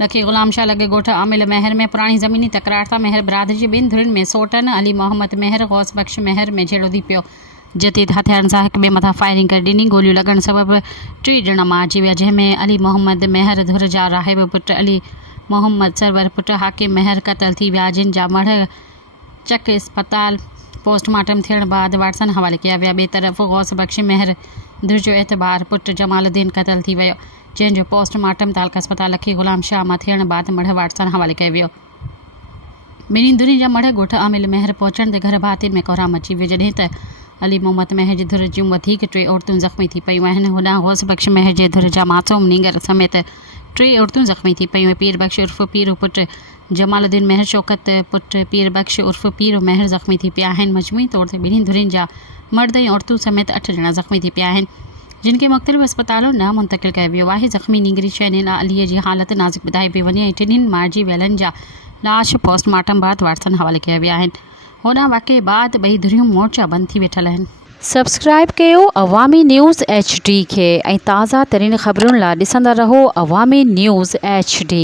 लखी ग़ुलाम शाह लगे ॻोठ आमिल महर में पुरानी ज़मीनी तकरार था महर बिरादरी जी ॿिनि धुरियुनि में सोटन अली मोहम्मद महर गौस बख्श महर में झेड़ो थी पियो। जदीद हथियारनि सां हिक ॿिए मथां फायरिंग करे ॾिनी। गोलियूं लॻण सबबि 3 ॼणा मारिजी विया, जंहिंमें अली मोहम्मद महर धुर जा राहिब पुट अली मोहम्मद सरवर पुट हाकिम महर क़तल थी विया, जिन जा मढ़ चक अस्पताल पोस्टमार्टम थियण बाद वाटसन हवाले किया विया। ॿिए तरफ़ गौस बख्श महर धुर जो एतबार पुट जमालुद्दीन क़तल थी वियो, जंहिंजो पोस्टमार्टम तालका अस्पताल लखी ग़ुलाम शाह मां थियण बाद मढ़ वाटसन हवाले कयो वियो। ॿिन्ही धुरियुनि जा मढ़ ॻोठ आमिल महर पहुचण ते घर भातियुनि में कोहराम अची वियो, जॾहिं त अली मोहम्मद महर जी धुर जूं वधीक 3 औरतूं ज़ख़्मी थी पयूं आहिनि। होॾां गौस बख्श महर जे धुर जा मासूम नींगर समेत 3 औरतूं ज़ख़्मी थी पयूं। पीर बख्श उर्फ़ पीरो पुट जमालुद्दीन महर, शौकत पुट पीर बख्श उर्फ़ पीरो महर ज़ख़्मी थी पिया आहिनि। मजमूई तौर ते ॿिन्ही धुरियुनि जा मर्द ऐं औरतूं समेत 8 ॼणा ज़ख़्मी थी पिया आहिनि, जिन खे मुख़्तलिफ़ अस्पतालुनि ॾांहुं मुंतक़िल कयो वियो आहे। ज़ख़्मी नींगरी शैनिला अलीअ जी हालत नाज़ुक ॿुधाई पई वञे ऐं टिन्हिनि मारिजी वियलनि जा लाश पोस्टमार्टम बाद वाटसन हवाले कया विया आहिनि। होॾां वाक़े बाद ॿई धुरियूं मोर्चा बंदि थी वेठल आहिनि। सब्सक्राइब कयो अवामी न्यूज़ HD खे ऐं ताज़ा तरीन ख़बरुनि लाइ ॾिसंदा रहो अवामी न्यूज़ HD।